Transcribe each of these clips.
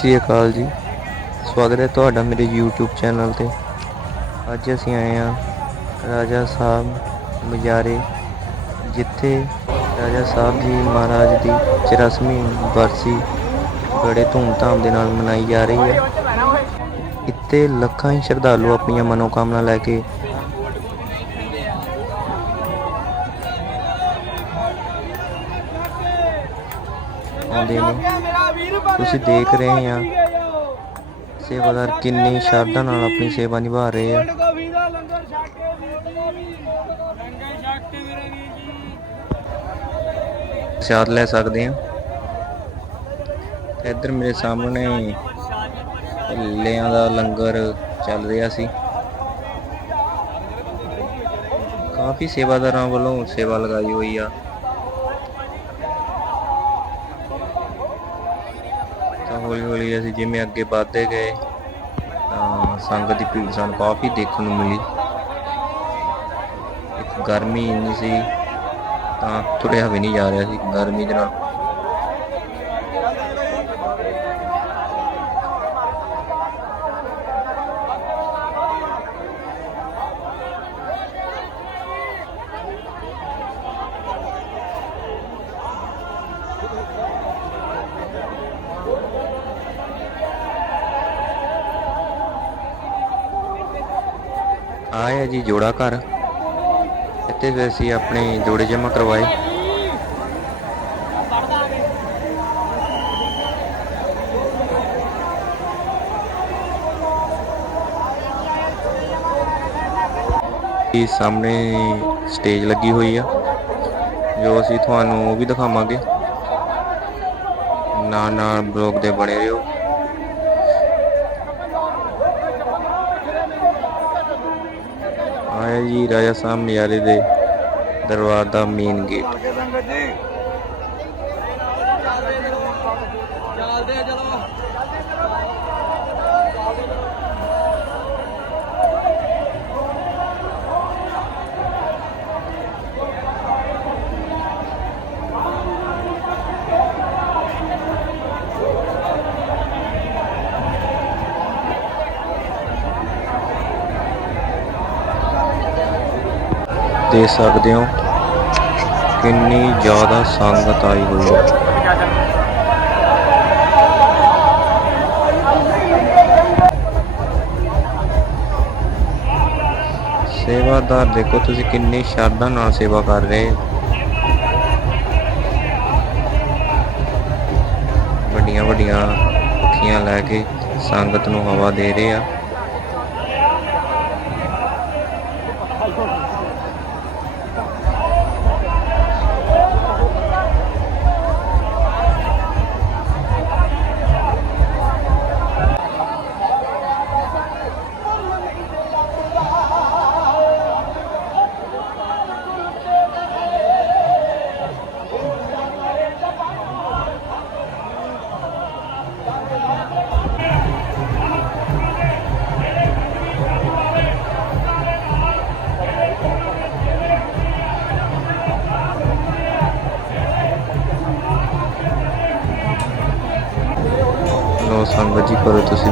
ਸ਼੍ਰੀ ਅਕਾਲ ਜੀ। ਸਵਾਗਤ ਹੈ ਤੁਹਾਡਾ ਮੇਰੇ YouTube ਚੈਨਲ ਤੇ। ਅੱਜ ਅਸੀਂ ਆਏ ਹਾਂ ਰਾਜਾ ਸਾਹਿਬ ਮਜਾਰੇ ਜਿੱਥੇ ਰਾਜਾ ਸਾਹਿਬ ਜੀ ਮਹਾਰਾਜ ਦੀ 84ਵੀਂ ਬਰਸੀ ਬੜੇ ਧੂਮਧਾਮ ਦੇ ਨਾਲ ਮਨਾਈ ਜਾ ਰਹੀ ਹੈ। ਇੱਥੇ ਲੱਖਾਂ ਹੀ ਸ਼ਰਧਾਲੂ ਆਪਣੀਆਂ ਮਨੋਕਾਮਨਾ ਲੈ ਕੇ ਆਉਂਦੇ ਨੇ। ਤੁਸੀਂ ਦੇਖ ਰਹੇ ਆ। ਸੇਵਾਦਾਰ ਕਿੰਨੀ ਸ਼ਰਧਾ ਨਾਲ ਆਪਣੀ ਸੇਵਾ ਨਿਭਾ ਰਹੇ ਆ। ਗੋਭੀ ਦਾ ਲੰਗਰ ਛਕ ਕੇ ਵੀਰ ਜੀ। ਲੰਗਰ ਛਕ ਕੇ ਵੀਰੇ ਵੀਰ ਜੀ। ਪ੍ਰਸ਼ਾਦ ਲੈ ਸਕਦੇ ਆ। ਇੱਧਰ ਮੇਰੇ ਸਾਹਮਣੇ ਲਿਆਂ ਦਾ ਲੰਗਰ ਚੱਲ ਰਿਹਾ ਸੀ। ਕਾਫੀ ਸੇਵਾਦਾਰਾਂ ਵੱਲੋਂ ਸੇਵਾ ਲਗਾਈ ਹੋਈ ਆ ਤਾਂ ਹੌਲੀ ਹੌਲੀ ਅਸੀਂ ਜਿਵੇਂ ਅੱਗੇ ਵੱਧਦੇ ਗਏ, ਤਾਂ ਸੰਗਤ ਦੀ ਭੀੜ ਸਾਨੂੰ ਕਾਫੀ ਦੇਖਣ ਨੂੰ ਮਿਲੀ। ਇੱਕ ਗਰਮੀ ਇੰਨੀ ਸੀ, ਤਾਂ ਤੁਰਿਆ ਵੀ ਨਹੀਂ ਜਾ ਰਿਹਾ ਸੀ। ਗਰਮੀ ਦੇ ਨਾਲ ਆਇਆ ਜੀ ਜੋੜਾ ਘਰ। ਇੱਥੇ ਫਿਰ ਅਸੀਂ ਆਪਣੇ ਜੋੜੇ ਜਮ੍ਹਾਂ ਕਰਵਾਏ। ਇਹ ਸਾਹਮਣੇ ਸਟੇਜ ਲੱਗੀ ਹੋਈ ਆ। ਜੋ ਅਸੀਂ ਤੁਹਾਨੂੰ ਉਹ ਵੀ ਦਿਖਾਵਾਂਗੇ। ਨਾਲ ਨਾਲ ਬਲੌਗ ਦੇ ਬਣੇ ਰਹੋ। ਆਇਆ ਜੀ ਰਾਜਾ ਸਾਹਿਬ ਮਿਆਰੇ ਦੇ ਦਰਬਾਰ ਦਾ ਮੇਨ ਗੇਟ ਕੇ ਸੰਗਤ ਜੀ ਚੱਲਦੇ ਆ ਚਲੋ ਦੇਖ ਸਕਦੇ ਹੋ। ਕਿੰਨੀ ਜ਼ਿਆਦਾ ਸੰਗਤ ਆਈ ਹੋਈ ਹੈ। ਸੇਵਾਦਾਰ ਦੇਖੋ ਤੁਸੀਂ ਕਿੰਨੀ ਸ਼ਰਧਾ ਨਾਲ ਸੇਵਾ ਕਰ ਰਹੇ। ਵੱਡੀਆਂ ਵੱਡੀਆਂ ਪੱਖੀਆਂ ਲੈ ਕੇ ਸੰਗਤ ਨੂੰ ਹਵਾ ਦੇ ਰਹੇ ਆ।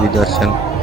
ਜੀ ਕਰੋ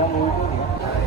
いい。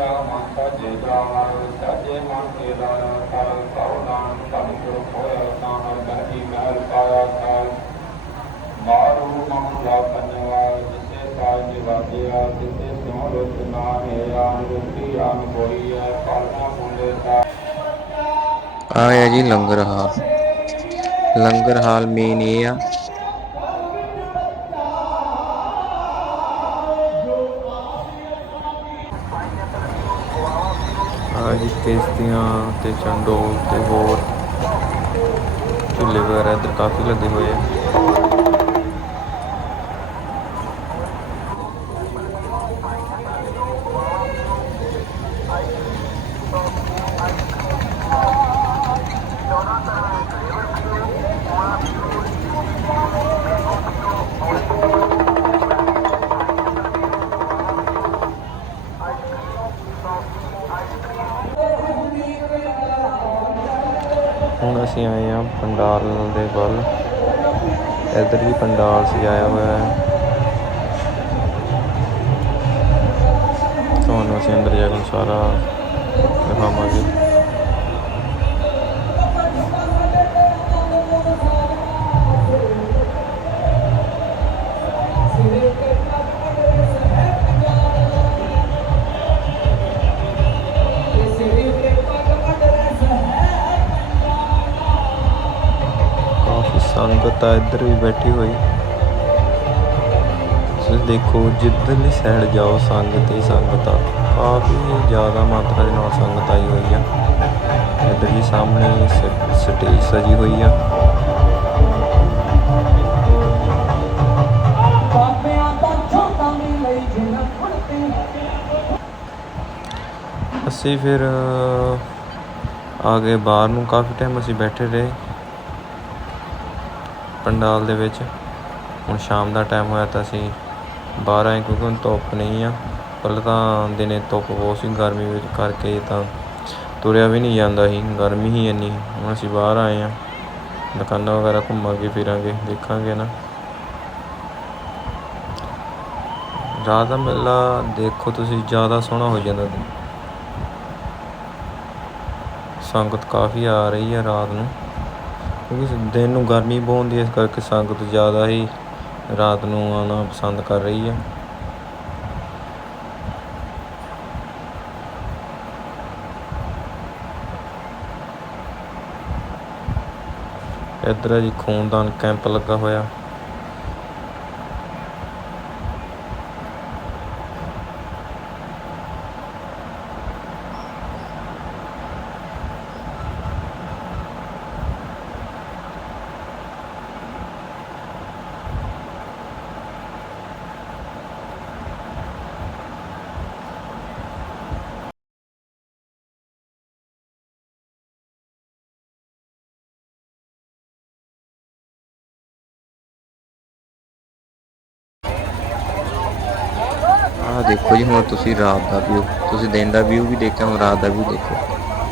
ਤੁਸੀਂ ਵੀ ਦਰਸ਼ਨ ਮਾਇਆ ਮਨ ਸਾਜੇ ਮਨ ਕੇ ਲਾਇਆ ਕਰ ਕਉ ਨਾਮ ਧਨ ਗੁਰ ਹੋਇਆ ਨਾਮ ਬਹਿ ਮਹਿਲ ਪਾਇਆ ਕਾਲ ਮਾਰੂ ਮਹਲਾ ਪੰਜਵਾ ਜਿਸੇ ਸਾਜ ਨਿਵਾਜਿਆ ਤਿਸੇ ਸਿਉ ਰੁਤ ਨਾਮੇ ਆਨ ਰੁਤੀ ਆਨ ਕੋਈ ਹੈ ਪਾਲਣਾ ਮੁੰਡੇ ਦਾ। ਆਇਆ ਜੀ ਲੰਗਰ ਹਾਲ। ਲੰਗਰ ਹਾਲ ਮੇਨ ਇਹ ਆ ਆ ਜੀ ਕਿਸ਼ਤੀਆਂ ਤੇ ਚੰਡੋਲ ਤੇ ਹੋਰ ਝੂਲੇ ਵਗੈਰਾ ਇੱਧਰ ਕਾਫੀ ਲੱਗੇ ਹੋਏ ਆ। ਆਏ ਹਾਂ ਪੰਡਾਲ ਦੇ ਵੱਲ। ਇੱਧਰ ਵੀ ਪੰਡਾਲ ਸਜਾਇਆ ਹੋਇਆ ਹੈ। ਤੁਹਾਨੂੰ ਅਸੀਂ ਅੰਦਰ ਜਾ ਕੇ ਸਾਰਾ ਦਿਖਾਵਾਂਗੇ। ਕਾਫੀ ਇੱਧਰ ਵੀ ਬੈਠੀ ਹੋਈ। ਤੁਸੀਂ ਦੇਖੋ, ਜਿੱਧਰਲੀ ਸਾਈਡ ਜਾਓ, ਸੰਗਤ ਹੀ ਸੰਗਤ ਆ। ਕਾਫੀ ਜ਼ਿਆਦਾ ਮਾਤਰਾ ਦੇ ਨਾਲ ਸੰਗਤ ਆਈ ਹੋਈ ਆ। ਇੱਧਰ ਵੀ ਸਾਹਮਣੇ ਸ- ਸਟੇਜ ਸਜੀ ਹੋਈ ਆ। ਅਸੀਂ ਫਿਰ ਆ ਗਏ ਬਾਹਰ ਨੂੰ। ਕਾਫੀ ਟਾਈਮ ਅਸੀਂ ਬੈਠੇ ਰਹੇ। ਪੰਡਾਲ ਦੇ ਵਿੱਚ। ਹੁਣ ਸ਼ਾਮ ਦਾ ਟਾਈਮ ਹੋਇਆ ਤਾਂ ਅਸੀਂ ਬਾਹਰ ਆਏ ਕਿਉਂਕਿ ਹੁਣ ਧੁੱਪ ਨਹੀਂ ਆ। ਪਹਿਲਾਂ ਤਾਂ ਦਿਨੇ ਧੁੱਪ ਬਹੁਤ ਸੀ, ਗਰਮੀ ਵਿੱਚ ਕਰਕੇ ਤਾਂ ਤੁਰਿਆ ਵੀ ਨਹੀਂ ਜਾਂਦਾ ਸੀ। ਗਰਮੀ ਹੀ ਇੰਨੀ ਹੁਣ ਅਸੀਂ ਬਾਹਰ ਆਏ ਆ ਦੁਕਾਨਾਂ ਵਗੈਰਾ ਘੁੰਮਾਂਗੇ, ਫਿਰਾਂਗੇ, ਦੇਖਾਂਗੇ ਨਾ। ਰਾਤ ਦਾ ਮੇਲਾ ਦੇਖੋ ਤੁਸੀਂ, ਜ਼ਿਆਦਾ ਸੋਹਣਾ ਹੋ ਜਾਂਦਾ ਸੰਗਤ ਕਾਫੀ ਆ ਰਹੀ ਹੈ ਰਾਤ ਨੂੰ। ਕਿਉਂਕਿ ਦਿਨ ਨੂੰ ਗਰਮੀ ਬਹੁਤ ਹੁੰਦੀ ਹੈ, ਇਸ ਕਰਕੇ ਸੰਗਤ ਜ਼ਿਆਦਾ ਹੀ ਰਾਤ ਨੂੰ ਆਉਣਾ ਪਸੰਦ ਕਰ ਰਹੀ ਹੈ। ਇੱਧਰ ਹੈ ਜੀ, ਖੂਨਦਾਨ ਕੈਂਪ ਲੱਗਾ ਹੋਇਆ। ਆਹ ਦੇਖੋ ਜੀ, ਹੁਣ ਤੁਸੀਂ ਰਾਤ ਦਾ ਵਿਊ ਤੁਸੀਂ ਦਿਨ ਦਾ ਵਿਊ ਵੀ ਦੇਖਿਆ, ਹੁਣ ਰਾਤ ਦਾ ਵਿਊ ਦੇਖੋ।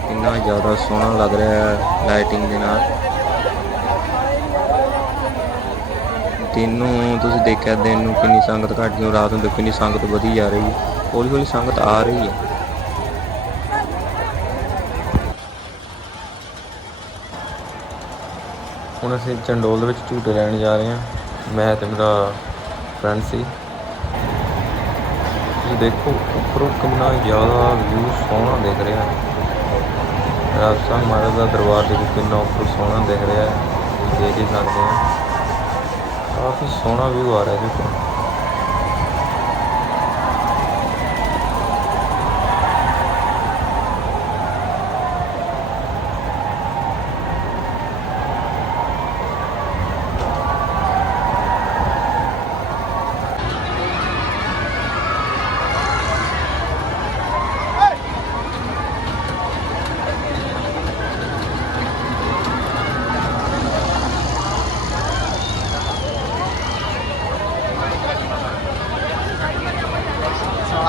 ਕਿੰਨਾ ਜ਼ਿਆਦਾ ਸੋਹਣਾ ਲੱਗ ਰਿਹਾ ਹੈ ਲਾਈਟਿੰਗ ਦੇ ਨਾਲ। ਦਿਨ ਨੂੰ ਤੁਸੀਂ ਦੇਖਿਆ, ਦਿਨ ਨੂੰ ਕਿੰਨੀ ਸੰਗਤ ਘੱਟ ਗਈ ਰਾਤ ਨੂੰ ਦੇਖੋ ਕਿੰਨੀ ਸੰਗਤ ਵਧੀ ਜਾ ਰਹੀ ਹੈ। ਹੌਲੀ ਹੌਲੀ ਸੰਗਤ ਆ ਰਹੀ ਹੈ। ਹੁਣ ਅਸੀਂ ਚੰਡੋਲ ਦੇ ਵਿੱਚ ਝੂਟੇ ਲੈਣ ਜਾ ਰਹੇ ਹਾਂ। ਮੈਂ ਤੇ ਮੇਰਾ ਫਰੈਂਡ ਸੀ। ਤੁਸੀਂ ਦੇਖੋ, ਉੱਪਰੋਂ ਕਿੰਨਾ ਜ਼ਿਆਦਾ ਵਿਊ ਸੋਹਣਾ ਦਿਖ ਰਿਹਾ। ਹੈ ਰਾਜਸਥਾਨ ਮਹਾਰਾਜ ਦਾ ਦਰਬਾਰ ਦੇਖੋ, ਕਿੰਨਾ ਉੱਪਰੋਂ ਸੋਹਣਾ ਦਿਖ ਰਿਹਾ। ਹੈ ਦੇਖ ਹੀ ਸਕਦੇ ਹੋ। ਕਾਫੀ ਸੋਹਣਾ ਵਿਊ ਆ ਰਿਹਾ ਜੀ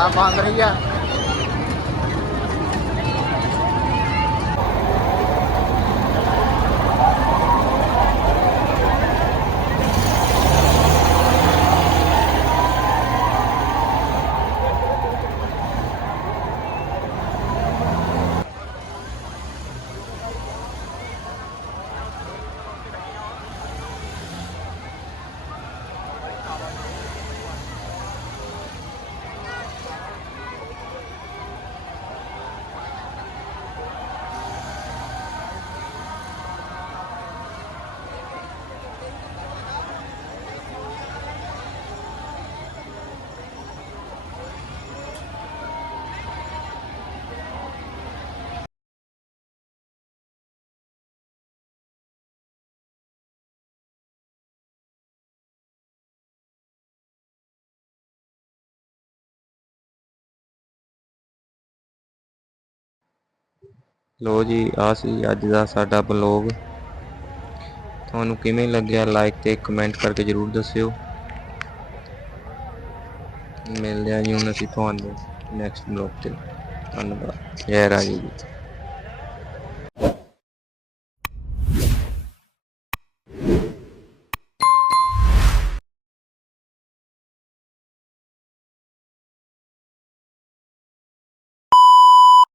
ਉੱਪਰੋਂ ਸਾਲਾ ਬੰਦ ਰਹੀ ਆ। ਲੋ ਜੀ ਆ ਸੀ ਅੱਜ ਦਾ ਸਾਡਾ ਬਲੌਗ ਤੁਹਾਨੂੰ ਕਿਵੇਂ ਲੱਗਿਆ? ਲਾਈਕ ਤੇ ਕਮੈਂਟ ਕਰਕੇ ਜਰੂਰ ਦੱਸਿਓ। ਮਿਲਦੇ ਹਾਂ ਜੀ ਹੁਣ ਅਸੀਂ ਤੁਹਾਨੂੰ ਨੈਕਸਟ ਬਲੌਗ ਤੇ। ਧੰਨਵਾਦ। ਜੈ ਰਾਜੇ ਜੀ।